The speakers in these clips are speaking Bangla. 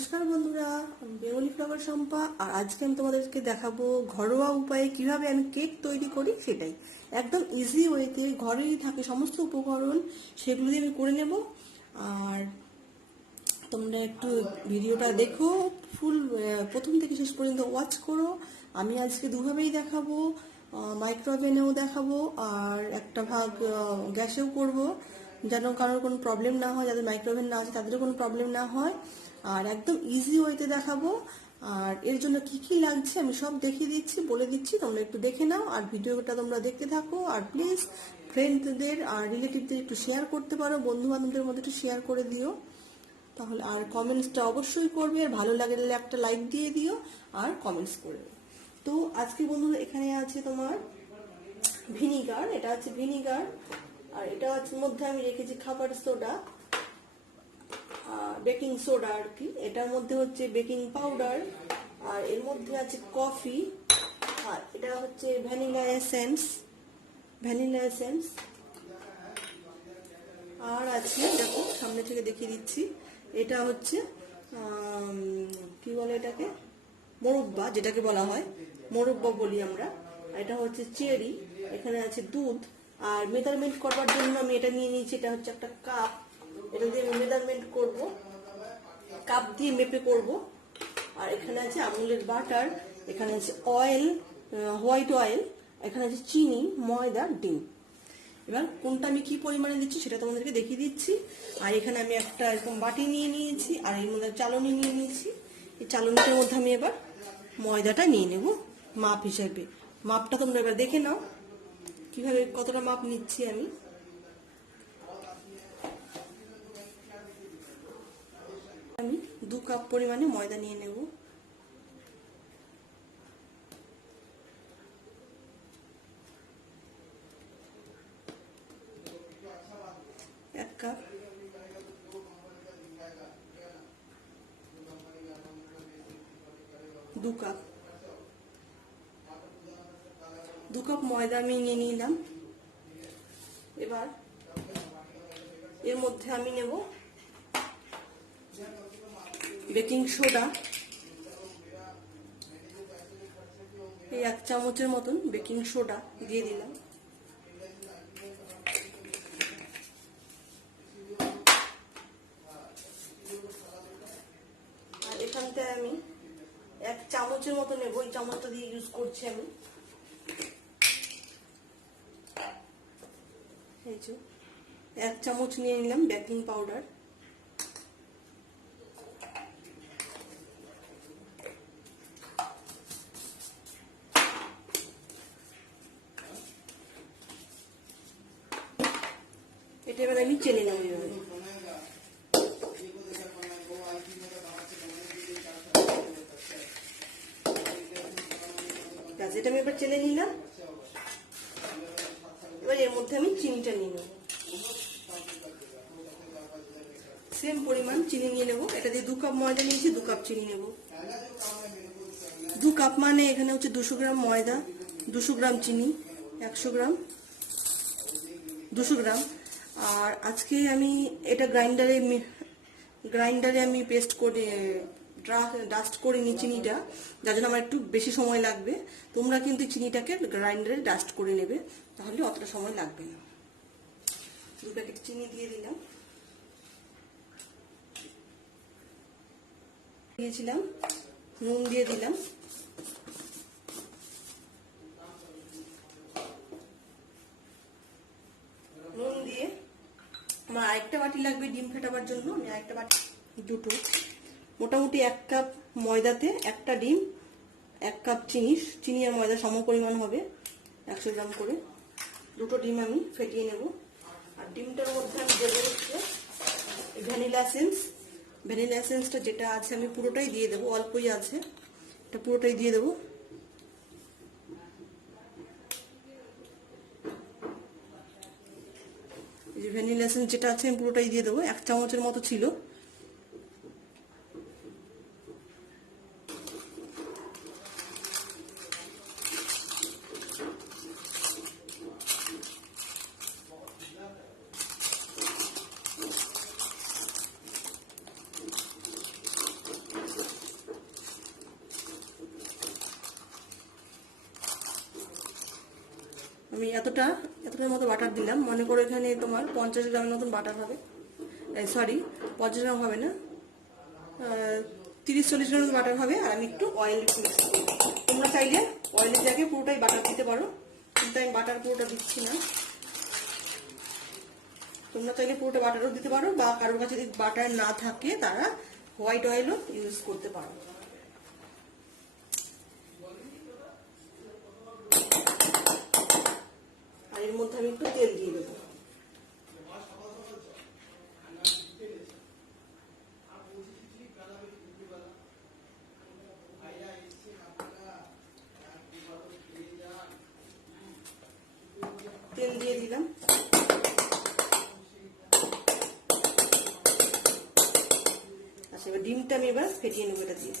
নমস্কার বন্ধুরা, আমি বেঙ্গলি ফ্লাওয়ার শম্পা। আর আজকে আমি তোমাদেরকে দেখাবো ঘরোয়া উপায়ে কিভাবে আমি কেক তৈরি করি। সেটাই একদম ইজি ওয়েতে, ঘরেই থাকে সমস্ত উপকরণ, সেগুলো দিয়ে আমি করে নেব। আর তোমরা একটু ভিডিওটা দেখো, ফুল প্রথম থেকে শেষ পর্যন্ত ওয়াচ করো। আমি আজকে দুভাবেই দেখাবো, মাইক্রোওভেনেও দেখাবো আর একটা ভাগ গ্যাসেও করব, যেন কারোর কোনো প্রবলেম না হয়। যাদের মাইক্রোওভেন না আছে তাদেরও কোনো প্রবলেম না হয়। আর একদম ইজি ওয়েতে দেখাবো। আর এর জন্য কি কি লাগছে আমি সব দেখিয়ে দিচ্ছি, বলে দিচ্ছি, তোমরা একটু দেখে নাও। আর ভিডিওটা তোমরা দেখতে থাকো। আর প্লিজ ফ্রেন্ডদের আর রিলেটিভদের একটু শেয়ার করতে পারো, বন্ধু বান্ধবদের মধ্যে একটু শেয়ার করে দিও তাহলে। আর কমেন্টসটা অবশ্যই করবে, আর ভালো লাগলে একটা লাইক দিয়ে দিও আর কমেন্টস করবে। তো আজকে বন্ধুরা এখানে আছে তোমার ভিনিগার, এটা আছে ভিনিগার। আর এটা আছে মধ্যে আমি রেখেছি খাবার সোডা, বেকিং সোডা আর কি। এটার মধ্যে হচ্ছে বেকিং পাউডার, আর এর মধ্যে আছে কফি, আর এটা হচ্ছে ভ্যানিলা এসেন্স, ভ্যানিলা এসেন্স। আর আছে, দেখো সামনে থেকে দেখিয়ে দিচ্ছি, এটা হচ্ছে কি বলে এটাকে, মোরব্বা, যেটাকে বলা হয় মোরব্বা বলি আমরা। এটা হচ্ছে চেরি, এখানে আছে দুধ। আর মেজারমেন্ট করবার জন্য আমি এটা নিয়ে নিয়েছি, এটা হচ্ছে একটা কাপ, এটা দিয়ে আমি মেজারমেন্ট করব, কাপ দিয়ে মেপে করব। আর এখানে আছে আমুলের বাটার, এখানে আছে অয়েল, হোয়াইট অয়েল, এখানে আছে চিনি, ময়দা, ডিম। এবার কোনটা আমি কি পরিমাণে দিচ্ছি সেটা তোমাদেরকে দেখিয়ে দিচ্ছি। আর এখানে আমি একটা এরকম বাটি নিয়ে নিয়েছি, আর এর মধ্যে চালনি নিয়ে নিয়েছি। এই চালনিটার মধ্যে আমি এবার ময়দাটা নিয়ে নেব মাপ হিসাবে। মাপটা তোমরা এবার দেখে নাও কিভাবে কতটা মাপ নিচ্ছি আমি। আমি 2 কাপ পরিমাণে ময়দা নিয়ে নেব। এক কাপ, 2 কাপ, 2 কাপ ময়দা আমি নিয়ে নিলাম। এবার এর মধ্যে আমি নেব বেকিং সোডা, এই 1 চামচের মতন বেকিং সোডা দিয়ে দিলাম। আর এখানটায় আমি 1 চামচের মতো নেব, এই চামচটা দিয়ে ইউজ করছি আমি। এই যে 1 চামচ নিয়ে নিলাম বেকিং পাউডার। এটা এবার আমি চেলে নেব। এটা আমি এবার চেলে নিলাম। এবার এর মধ্যে আমি চিনিটা নিয়ে নেব, সেম পরিমাণ চিনি নিয়ে নেব। এটা দিয়ে 2 কাপ ময়দা নিয়েছি, 2 কাপ চিনি নেব। 2 কাপ মানে এখানে হচ্ছে 200 গ্রাম ময়দা, 200 গ্রাম চিনি, 100 গ্রাম, 200 গ্রাম। আর আজকে আমি এটা গ্রাইন্ডারে আমি পেস্ট করে ডাস্ট করে নিই চিনিটা, যার জন্য আমার একটু বেশি সময় লাগবে। তোমরা কিন্তু চিনিটাকে গ্রাইন্ডারে ডাস্ট করে নেবে, তাহলে অতটা সময় লাগবে না। 2 প্যাকেট চিনি দিয়ে দিলাম। দিয়েছিলাম নুন দিয়ে দিলাম। নুন দিয়ে আমার আরেকটা বাটি লাগবে ডিম ফেটাবার জন্য। আমি আরেকটা বাটি, দুটো, মোটামুটি 1 কাপ ময়দাতে একটা ডিম, 1 কাপ চিনি আর ময়দা সম পরিমাণ হবে, 100 গ্রাম করে। 2টো ডিম আমি ফেটিয়ে নেব। আর ডিমটার মধ্যে আমি দেবো হচ্ছে ভ্যানিলা এসেন্স। ভ্যানিলা এসেন্সটা যেটা আছে আমি পুরোটাই দিয়ে দেবো, অল্পই আছে, এটা পুরোটাই দিয়ে দেবো। এই যে ভ্যানিলা এসেন্স যেটা আছে আমি পুরোটাই দিয়ে দেবো, 1 চামচের মতো ছিল। আমি এতটার মতো বাটার দিলাম। মনে করো এখানে তোমার 50 গ্রামের মতন বাটার হবে, সরি 50 গ্রাম হবে না, 30-40 গ্রামের বাটার হবে। আর আমি একটু অয়েল মিক্স করবো। তোমরা চাইলে অয়েলের জায়গায় পুরোটাই বাটার দিতে পারো, কিন্তু আমি বাটার পুরোটা দিচ্ছি না। তোমরা চাইলে পুরোটা বাটারও দিতে পারো, বা কারোর কাছে যদি বাটার না থাকে তারা হোয়াইট অয়েলও ইউজ করতে পারো। আর এর মধ্যে আমি একটু তেল দিয়ে দেবো। তেল দিয়ে দিলাম। আচ্ছা, এবার ডিমটা আমি এবার ফেটিয়ে নেবো এটা দিয়ে।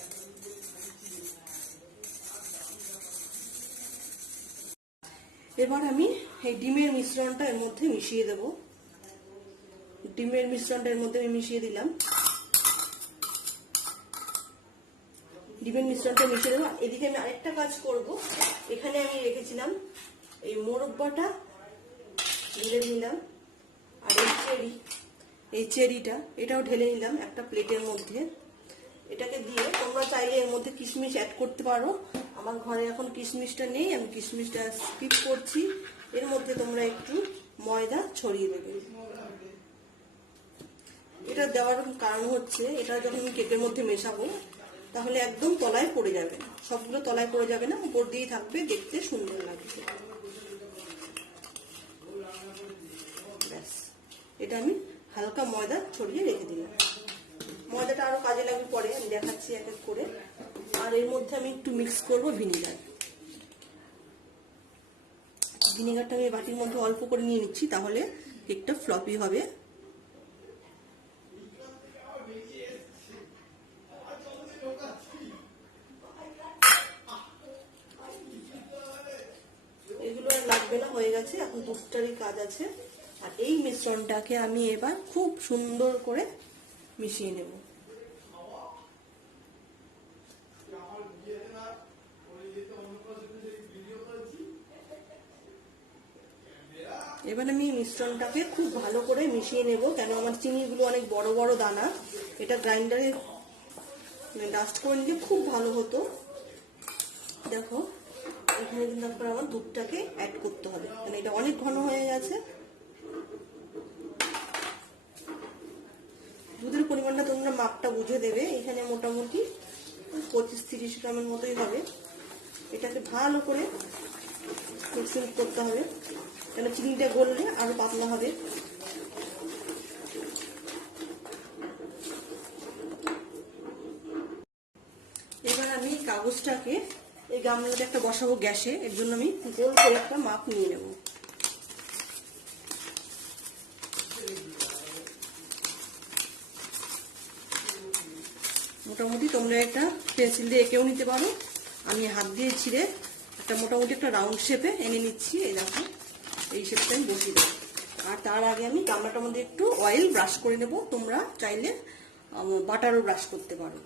এবার আমি এই ডিমের মিশ্রণটা এর মধ্যে মিশিয়ে দেব। ডিমের মিশ্রণটা এর মধ্যে আমি মিশিয়ে দিলাম। ডিমের মিশ্রণটা মিশিয়ে দেবো। এদিকে আমি আরেকটা কাজ করব। এখানে আমি রেখেছিলাম এই মোরব্বাটা, ঢেলে নিলাম। আর এই চেরিটা এটাও ঢেলে নিলাম একটা প্লেটের মধ্যে। এটাকে দিয়ে তোমরা চাইলে এর মধ্যে কিশমিশ অ্যাড করতে পারো। আমার ঘরে এখন কিশমিশটা নেই, আমি কিশমিশটা স্কিপ করছি। এর মধ্যে তোমরা একটু ময়দা ছড়িয়ে দেবে। এটা দেওয়ার কারণ হচ্ছে, এটা যখন আমি কেকের মধ্যে মেশাবো তাহলে একদম তলায় পড়ে যাবে না, সবগুলো তলায় পড়ে যাবে না, উপর দিয়েই থাকবে, দেখতে সুন্দর লাগবে। ব্যাস, এটা আমি হালকা ময়দা ছড়িয়ে রেখে দিলাম। ময়দাটা আরো কাজে লাগবে পরে, আমি দেখাচ্ছি এক এক করে। আর এর মধ্যে আমি একটু মিক্স করব ভিনিগার। ভিনিগারটা আমি বাটির মধ্যে অল্প করে নিয়ে নিচ্ছি, তাহলে কেকটা ফ্লপি হবে। এগুলো আর লাগবে না, হয়ে গেছে। এখন দুধটারই কাজ আছে। আর এই মিশ্রণটাকে আমি এবার খুব সুন্দর করে মিশিয়ে নেব। এবার আমি মিশ্রণটাকে খুব ভালো করে মিশিয়ে নেব, কেন আমার চিনিগুলো অনেক বড় বড় দানা। এটা গ্রাইন্ডারে ডাস্ট করে নিলে খুব ভালো হতো। দেখো এখানে কিন্তু আমার দুধটাকে অ্যাড করতে হবে, কারণ এটা অনেক ঘন হয়ে গেছে। দুধের পরিমাণটা তোমরা মাপটা বুঝে দেবে। এখানে মোটামুটি 25-30 গ্রামের মতোই হবে। এটাকে ভালো করে মিক্সিং করতে হবে, কেন চিনিটা গললে আরো পাতলা হবে। এবার আমি কাগজটাকে এই গামলাতে একটা বসাবো গ্যাসে। এর জন্য আমি গোল করে একটা মাপ নিয়ে নেব। মোটামুটি তোমরা একটা পেন্সিল দিয়ে এঁকেও নিতে পারো। আমি হাত দিয়ে ছিঁড়ে একটা মোটামুটি একটা রাউন্ড শেপে এনে নিচ্ছি। এই দেখো, এই শেপটা আমি বসিয়ে দেবো। আর তার আগে আমি গামলাটার মধ্যে একটু অয়েল ব্রাশ করে নেব। তোমরা চাইলে বাটারও ব্রাশ করতে পারো।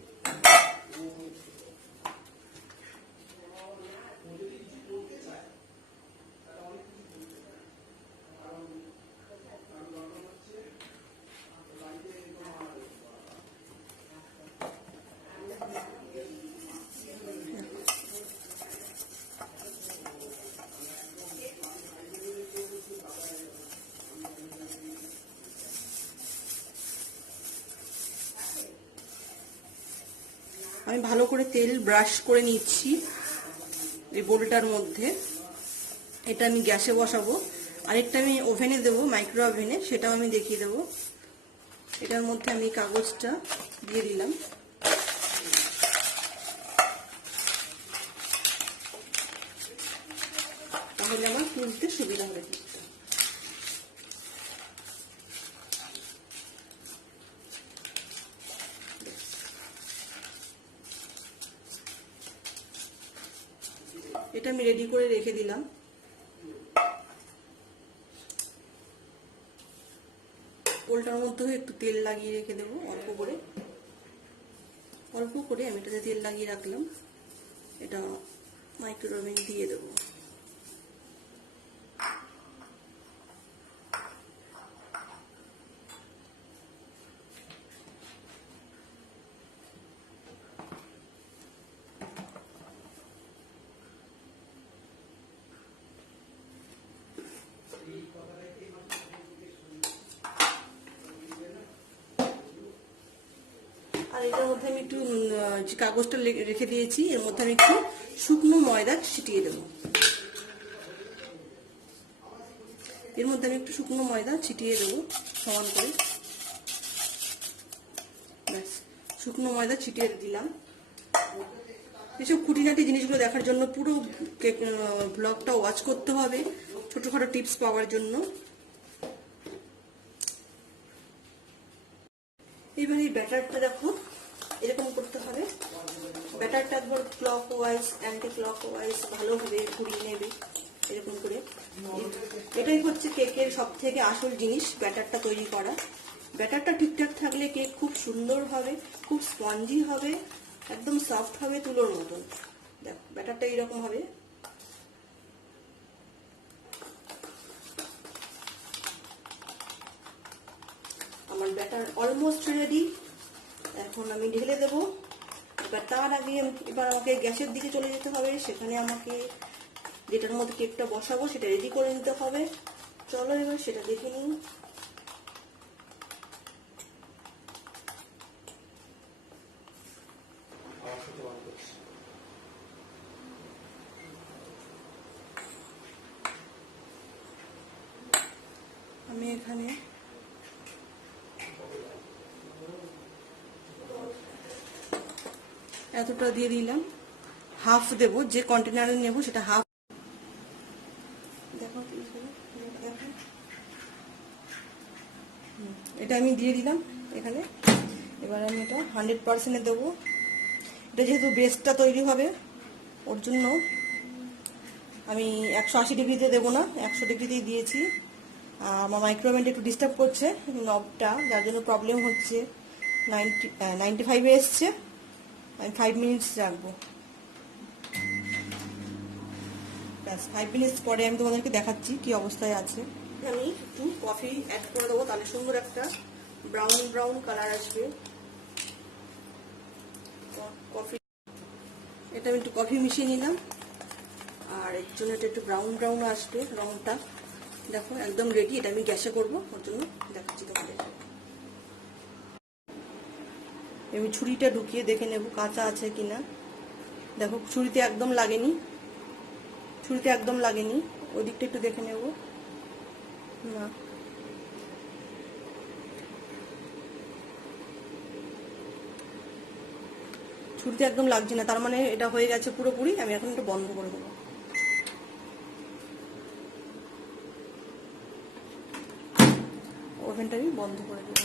আমি ভালো করে তেল ব্রাশ করে নিচ্ছি এই বোলটার মধ্যে। এটা আমি গ্যাসে বসাবো, আরেকটা আমি ওভেনে দেবো, মাইক্রো ওভেনে, সেটাও আমি দেখিয়ে দেবো। এটার মধ্যে আমি কাগজটা দিয়ে দিলাম। তাহলে আমার তুলতে সুবিধা হবে। এটা আমি রেডি করে রেখে দিলাম। পোলটার মধ্যেও একটু তেল লাগিয়ে রেখে দেবো, অল্প করে আমি এটাতে তেল লাগিয়ে রাখলাম। এটা মাইক্রোওভেনে দিয়ে দেবো। এটার মধ্যে আমি একটু যে কাগজটা রেখে দিয়েছি এর মধ্যে আমি একটু শুকনো ময়দা ছিটিয়ে দেবো। এর মধ্যে আমি একটু শুকনো ময়দা ছিটিয়ে দেবো সমান করে। ব্যাস, শুকনো ময়দা ছিটিয়ে দিলাম। এসব খুঁটিনাটি জিনিসগুলো দেখার জন্য পুরো ব্লগটা ওয়াচ করতে হবে, ছোটখাটো টিপস পাওয়ার জন্য। এবার এই ব্যাটারটা দেখো এরকম করতে হবে। ব্যাটারটা একবার clock wise anti clock wise ভালোভাবে ঘুরিয়ে নেবে এরকম করে। এটাই হচ্ছে কেকের সব থেকে আসল জিনিস, ব্যাটারটা তৈরি করা। ব্যাটারটা ঠিকঠাক থাকলে কেক খুব সুন্দর হবে, খুব স্পঞ্জি হবে, একদম সফট হবে তুলোর মতন। দেখো ব্যাটারটা এইরকম হবে। আমার ব্যাটার অলমোস্ট রেডি। এখন আমি ঢেলে দেবো। এবার তার আগে এবার আমাকে গ্যাসের দিকে চলে যেতে হবে। সেখানে আমাকে যেটার মধ্যে কেকটা বসাবো সেটা রেডি করে নিতে হবে। চলো এবার সেটা দেখে নিই। আমি এখানে এতটা দিয়ে দিলাম, হাফ দেবো, যে কন্টেনারে নেব সেটা হাফ। দেখো এটা আমি দিয়ে দিলাম এখানে। এবার আমি এটা 100% দেবো। এটা যেহেতু বেসটা তৈরি হবে ওর জন্য আমি 180 ডিগ্রিতে দেবো না, 100 ডিগ্রিতেই দিয়েছি। আমার মাইক্রোওভেনটা একটু ডিস্টার্ব করছে নবটা, যার জন্য প্রবলেম হচ্ছে। 95-এ এসছে। আমি 5 মিনিটস রাখবো। ব্যাস 5 মিনিটস পরে আমি তোমাদেরকে দেখাচ্ছি কি অবস্থায় আছে। আমি একটু কফি অ্যাড করে দেবো, তাহলে সুন্দর একটা ব্রাউন ব্রাউন কালার আসবে। কফি, এটা আমি একটু কফি মিশিয়ে নিলাম, আর এর জন্য এটা একটু ব্রাউন ব্রাউন আসবে রংটা। দেখো একদম রেডি। এটা আমি গ্যাসে করবো, ওর জন্য দেখাচ্ছি তোমাদের। আমি ছুরিটা ঢুকিয়ে দেখে নেব কাঁচা আছে কিনা। দেখো ছুরিতে একদম লাগেনি, ছুরিতে একদম লাগেনি। ওই দিকটা একটু দেখে নেব। না, ছুরিতে একদম লাগছে না, তার মানে এটা হয়ে গেছে পুরোপুরি। আমি এখন এটা বন্ধ করে দেবো। ওভেনটা আমি বন্ধ করে দেবো।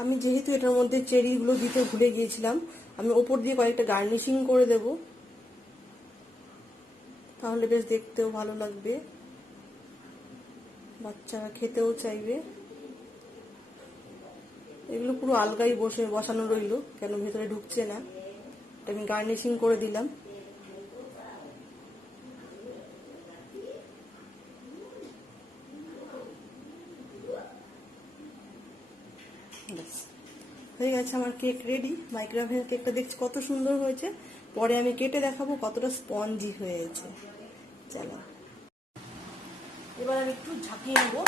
আমি যেহেতু এটার মধ্যে চেরিগুলো দিতে ভুলে গিয়েছিলাম, আমি ওপর দিয়ে কয়েকটা গার্নিশিং করে দেব, তাহলে বেশ দেখতেও ভালো লাগবে, বাচ্চারা খেতেও চাইবে। এগুলো পুরো আলগাই বসানো রইলো, কেন ভেতরে ঢুকছে না। আমি গার্নিশিং করে দিলাম। হয়ে গেছে আমার কেক রেডি। মাইক্রোওভেন কেকটা দেখছি কত সুন্দর হয়েছে। পরে আমি কেটে দেখাবো কতটা স্পঞ্জি হয়েছে। চলো এবার আমি একটু ঝাঁকিয়ে নেবো,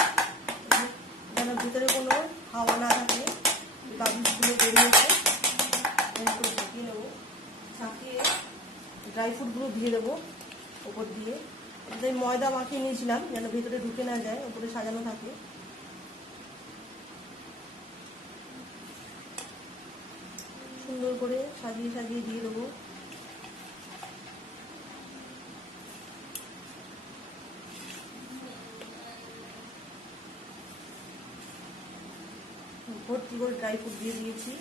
যেন ভিতরে কোনো হাওয়া না থাকে, বাবুসগুলো বেরিয়েছে। একটু ঝাঁকিয়ে নেবো, ঝাঁকিয়ে ড্রাই ফ্রুটগুলো দিয়ে দেবো ওপর দিয়ে। আমি ময়দা মাখিয়ে নিয়েছিলাম যেন ভিতরে ঢুকে না যায়, ওপরে সাজানো থাকে। সুন্দর করে সাজিয়ে সাজিয়ে দিয়ে দেবো। ভর্তি করে ড্রাই ফ্রুট দিয়ে দিয়েছি।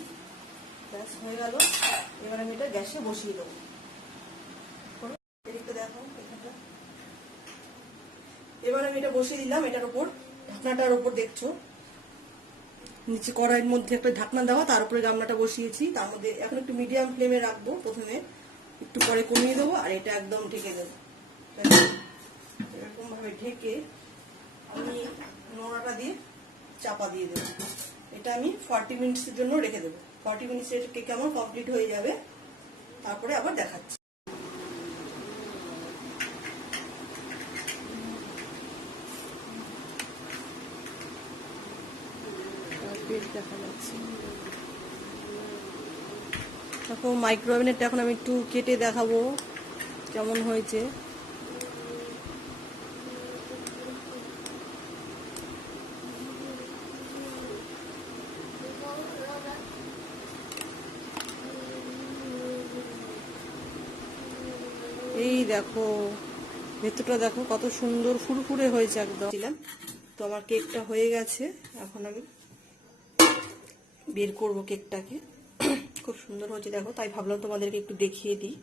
ব্যাস হয়ে গেল। এবার আমি এটা গ্যাসে বসিয়ে দেবো। দেখো এখানটা এবার আমি এটা বসিয়ে দিলাম। এটার উপর ঢাকনাটার উপর দেখছো নিচে কড়াইয়ের মধ্যে একটা ঢাকনা দেওয়া, তার উপরে গামলাটা বসিয়েছি। তার মধ্যে এখন একটু মিডিয়াম ফ্লেমে রাখবো প্রথমে, একটু পরে কমিয়ে দেবো, আর এটা একদম ঢেকে দেবো। এরকম ভাবে ঢেকে আমি নোড়াটা দিয়ে চাপা দিয়ে দেবো। এটা আমি 40 মিনিটসের জন্য রেখে দেবো। 40 মিনিটসে কেক আমার কমপ্লিট হয়ে যাবে, তারপরে আবার দেখাচ্ছি। দেখা যাচ্ছে দেখো মাইক্রোওভেনেরটা এখন আমি একটু কেটে দেখাবো কেমন হয়েছে। এই দেখো ভেতরটা দেখো কত সুন্দর ফুরফুরে হয়েছে একদম। তো আমার কেকটা হয়ে গেছে, এখন আমি বের করবো কেকটাকে। খুব সুন্দর হয়েছে দেখো, তাই ভাবলাম তোমাদেরকে একটু দেখিয়ে দিই।